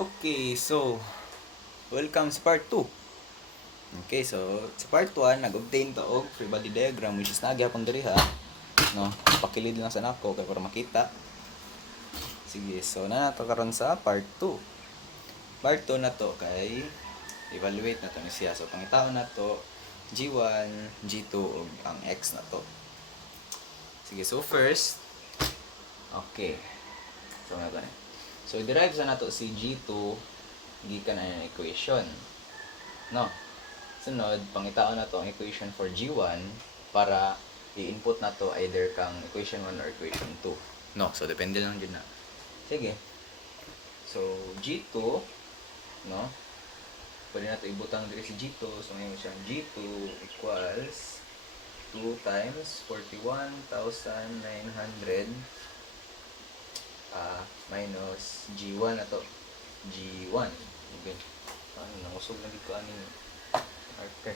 Okay, so welcome sa part 2. Okay, so sa part 1 nag-obtain ta og free body diagram which is nagyapon diri ha. No, pakilid lang sa nako kay para makita. Sige, so nato karon sa part 2. Part 2 na to kay evaluate na to ni siya. So pangitaon na to G1, G2 ug ang X na to. Sige, so first okay. So nga ba? So derive sa nato si G2 gikan na equation. No. Sunod, pangitaon na to ang equation for G1 para i-input na to either kang equation 1 or equation 2. No, so depende lang din na. Sige. So G2, no? Pwede na to ibutang diri si G2. So ngayon siyang G2 equals 2 times 41,900 minus G1 na to. G1. Okay. Ano, nangusog lang dito aning marker.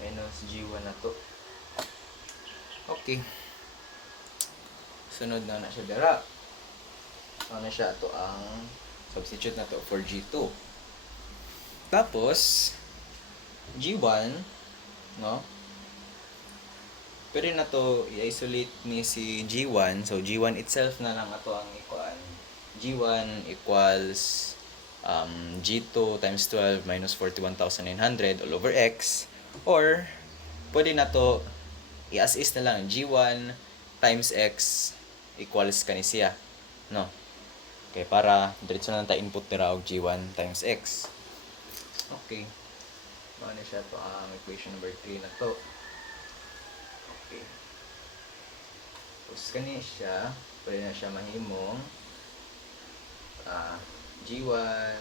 Minus G1 na to. Okay. Sunod na siya dara. Ano na siya to ang substitute na to for G2. Tapos G1, no? Pwede na to i-isolate ni si G1. So G1 itself na lang ato ang ikuan. G1 equals G2 times 12 minus 41,900 all over X. Or pwede na to i-as is na lang G1 times X equals kanisiya. No? Okay, para diretso na lang ta input nila og G1 times X. Okay. Ano siya to ang equation number 3 na to. Okay. Tapos kani siya, pwede na siya mahimong G1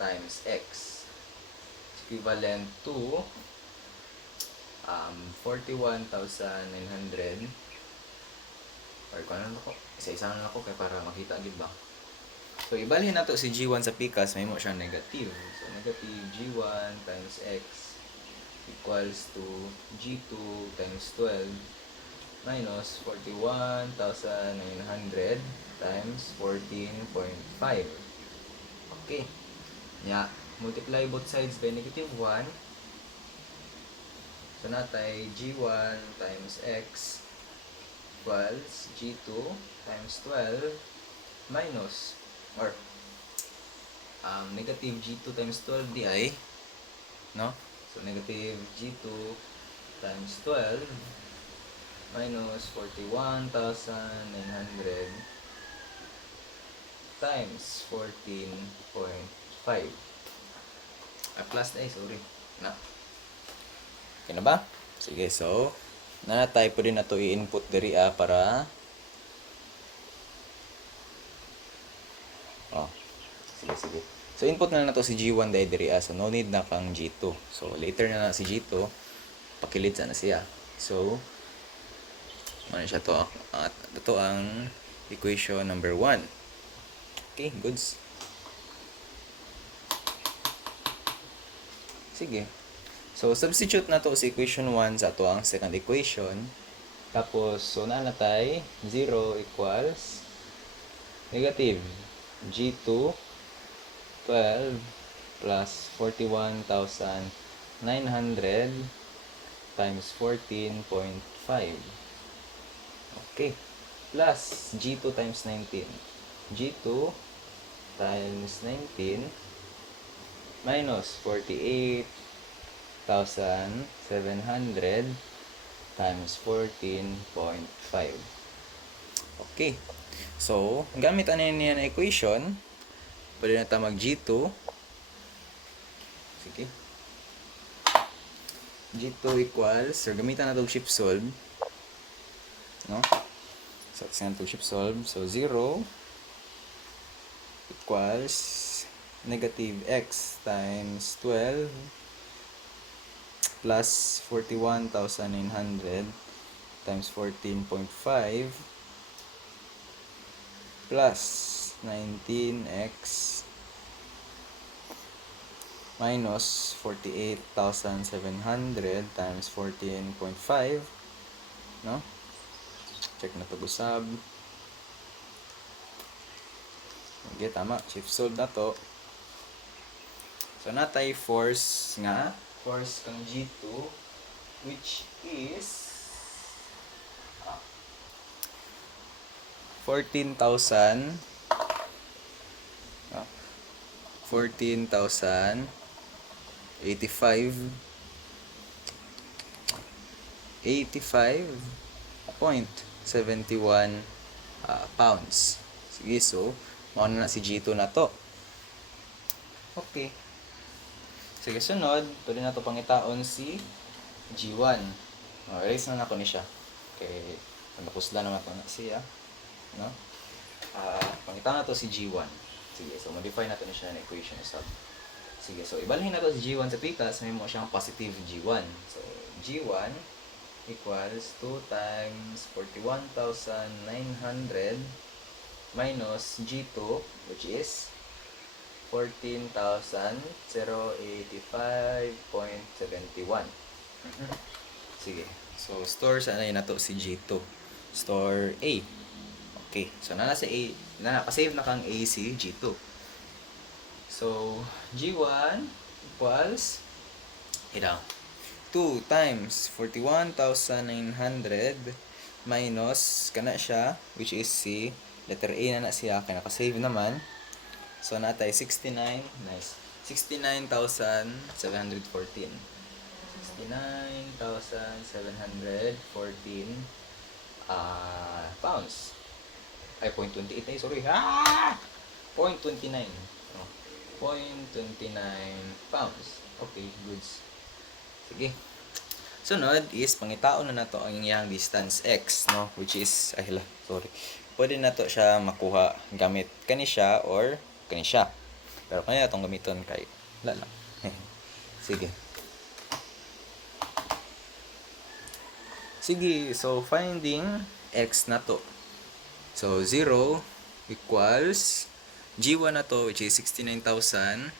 times X is equivalent to 41,900 or kung ano ako, isa-isa na ako kaya para makita agad ba. So ibalhin nato si G1 sa pikas, may mo siya negative. So negative G1 times X equals to G2 times 12 minus 41,900 times 14.5. Okay. Yeah. Multiply both sides by negative 1. So natay G1 times X equals G2 times 12 minus or negative G2 times 12 di no? So negative G2 times 12 minus 41,900 times 14.5. Plus na sorry. Na. Okay na ba? Sige, so na-type po din na to i-input diri para sige. So input na to si G1 diri so no need na kang G2. So later na si G2 pakilid sana siya. So ano siya to? Ito ang equation number 1. Okay, goods. Sige. So substitute na to sa equation 1 sa ato ang second equation. Tapos so natay 0 equals negative G2 12 plus 41,900 times 14.5. Okay. Plus G2 times 19. G2 times 19 minus 48,700 times 14.5. Okay. So, gamit ano niya na equation, pwede na tayo mag G2. Sige. G2 equals, so gamitan na itong shift solve. No? So, kasi na itong shift solve. So, 0 equals negative X times 12 plus 41,900 times 14.5 plus 19x minus 48,700 times 14.5 no? Check na to usab. Okay, tama. Shift solve na to. So, natay force kang G2, which is 14,000 85.71 pounds. Sige, so mauna na si G2 na to. Okay. Sige, sunod, pwede na to pangitaon si G1. Erase na ako ni siya. Okay, napusla naman ito na siya. No? Pangitaon na to si G1. Sige, so modify na to ni siya na equation sub. Sige, so ibalhin na to si G1 sa pikas, may mo siyang positive G1. So, G1 equals 2 times 41,900 minus G2, which is 14,085.71. Sige. So, store sana yun na to si G2. Store A. Okay. So, nasa A, nakasave na kang A si G2. So, G1 equals, 2 times 41,900 minus, kana siya, which is si, letter A na siya, kaya nakasave naman. So, natay 69, nice. 69,714. 69,714 pounds. Ay, 0.28 na sorry. 0.29. 0.29 pounds. Okay, goods. Sige. Sunod is, pangitaon na nato ang iyang distance x, no? Which is, sorry. Pwede na to siya makuha gamit kani siya or kani siya. Pero kanya itong gamiton kay wala lang. Sige. Sige, so finding x na to. So 0 equals G1 na to, which is 69,712.29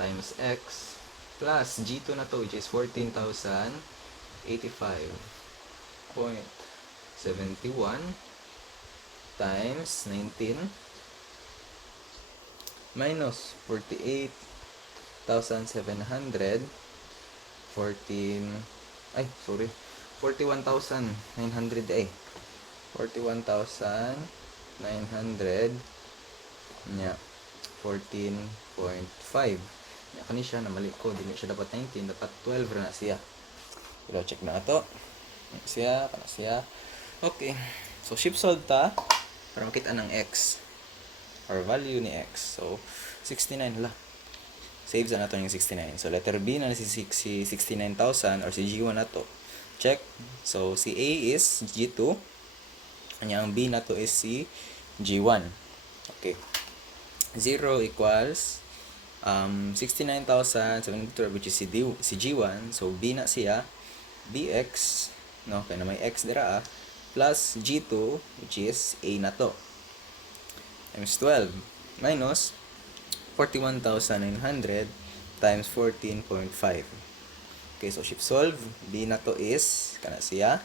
times x plus G2 na to, which is 14,085.71 times 19 minus 41,900 nya 14.5 nya kani siya na mali ko, dili siya dapat 19, dapat 12 ra na siya. Pero check na ato kana siya. Okay, so shift solve ta para makita ng x or value ni x. So 69 la, save sa nato yung 69. So letter B na si 69,000 or si G1 na to. Check. So si A is G2, ang B na to is si G1. Okay. 0 equals 69,712, which is si G1. So B na siya, Bx, no, kaya na may x dira plus G2, which is A na to, times 12 minus 41,900 times 14.5. Okay, so shift solve. B na to is kana siya,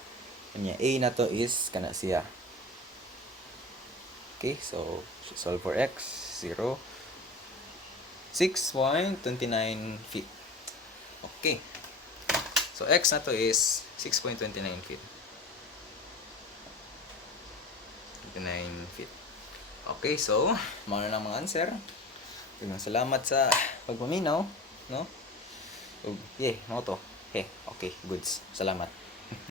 kanya A na to is kana siya. Okay, so solve for x, 0, 6.29 feet. Okay, so x na to is 6.29 feet. 29 feet. Okay, so mao na mga answer. Salamat sa pagpaminaw, no? Yeah, mo to. Okay, goods. Salamat.